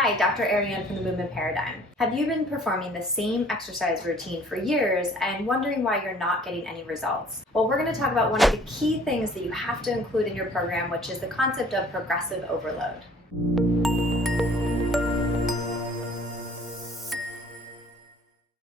Hi, Dr. Ariane from the Movement Paradigm. Have you been performing the same exercise routine for years and wondering why you're not getting any results? Well, we're going to talk about one of the key things that you have to include in your program, which is the concept of progressive overload.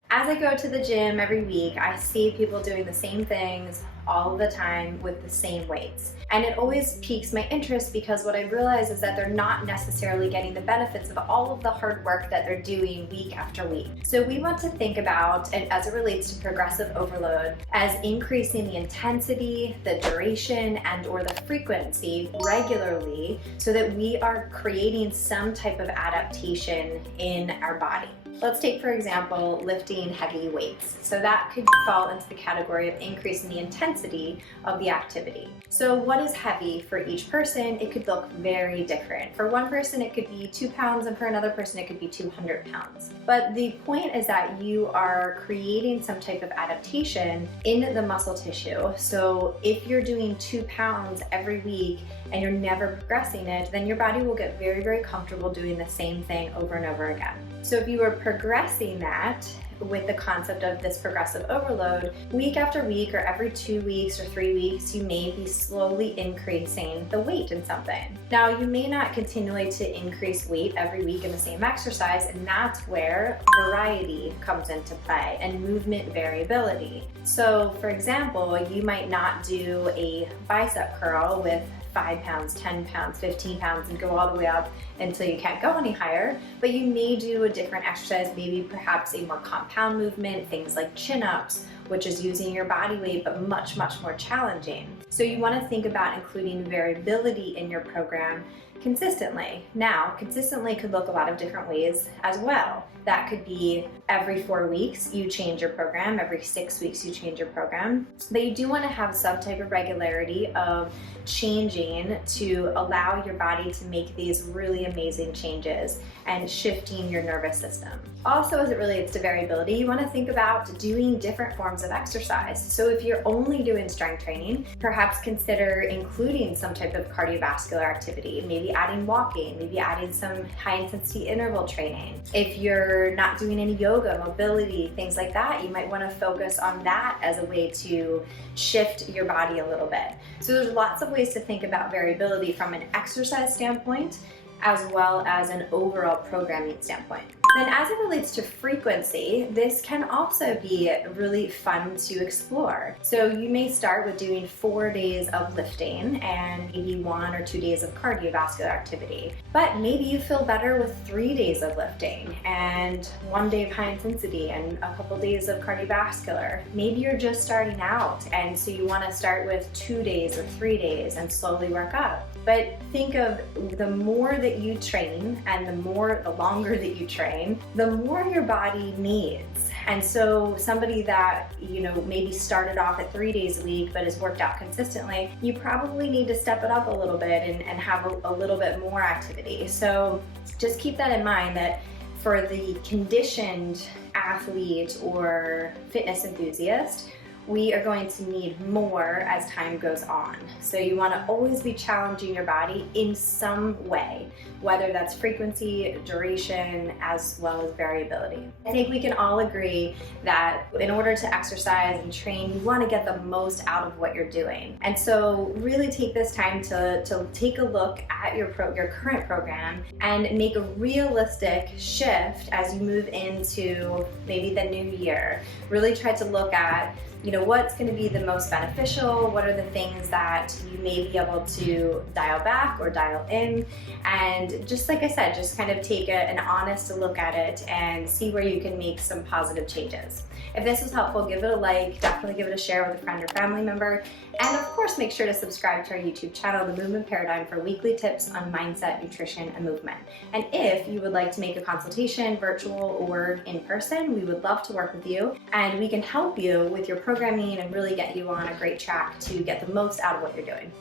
As I go to the gym every week, I see people doing the same things all the time with the same weights. And it always piques my interest because what I realize is that they're not necessarily getting the benefits of all of the hard work that they're doing week after week. So we want to think about, and as it relates to progressive overload, as increasing the intensity, the duration, and or the frequency regularly so that we are creating some type of adaptation in our body. Let's take, for example, lifting heavy weights. So that could fall into the category of increasing the intensity of the activity. So what is heavy for each person? It could look very different. For one person, it could be 2 pounds, and for another person, it could be 200 pounds. But the point is that you are creating some type of adaptation in the muscle tissue. So if you're doing 2 pounds every week and you're never progressing it, then your body will get very, very comfortable doing the same thing over and over again. So if you are progressing that with the concept of this progressive overload, week after week or every 2 weeks or 3 weeks, you may be slowly increasing the weight in something. Now, you may not continually to increase weight every week in the same exercise, and that's where variety comes into play and movement variability. So for example, you might not do a bicep curl with 5 pounds, 10 pounds, 15 pounds, and go all the way up until you can't go any higher, but you may do a different exercise, maybe perhaps a more compound movement, things like chin-ups, which is using your body weight, but much, much more challenging. So you want to think about including variability in your program consistently. Now, consistently could look a lot of different ways as well. That could be every 4 weeks you change your program, every 6 weeks you change your program. But you do want to have some type of regularity of changing to allow your body to make these really amazing changes and shifting your nervous system. Also, as it relates to variability, you want to think about doing different forms of exercise. So if you're only doing strength training, perhaps consider including some type of cardiovascular activity, maybe adding walking, maybe adding some high intensity interval training. If you're not doing any yoga, mobility, things like that, you might want to focus on that as a way to shift your body a little bit. So there's lots of ways to think about variability from an exercise standpoint as well as an overall programming standpoint. Then as it relates to frequency, this can also be really fun to explore. So you may start with doing 4 days of lifting and maybe 1 or 2 days of cardiovascular activity. But maybe you feel better with 3 days of lifting and 1 day of high intensity and a couple days of cardiovascular. Maybe you're just starting out and so you want to start with 2 days or 3 days and slowly work up. But think of the more that you train and the longer that you train, the more your body needs. And so somebody that, maybe started off at 3 days a week but has worked out consistently, you probably need to step it up a little bit and have a little bit more activity. So just keep that in mind that for the conditioned athlete or fitness enthusiast, we are going to need more as time goes on. So you want to always be challenging your body in some way, whether that's frequency, duration, as well as variability. I think we can all agree that in order to exercise and train, you want to get the most out of what you're doing. And so really take this time to take a look at your current program and make a realistic shift as you move into maybe the new year. Really try to look at what's going to be the most beneficial, what are the things that you may be able to dial back or dial in, and just like I said, just kind of take an honest look at it and see where you can make some positive changes. If this was helpful, give it a like, definitely give it a share with a friend or family member, and of course make sure to subscribe to our YouTube channel, The Movement Paradigm, for weekly tips on mindset, nutrition, and movement. And if you would like to make a consultation, virtual or in person, we would love to work with you, and we can help you with your programming and really get you on a great track to get the most out of what you're doing.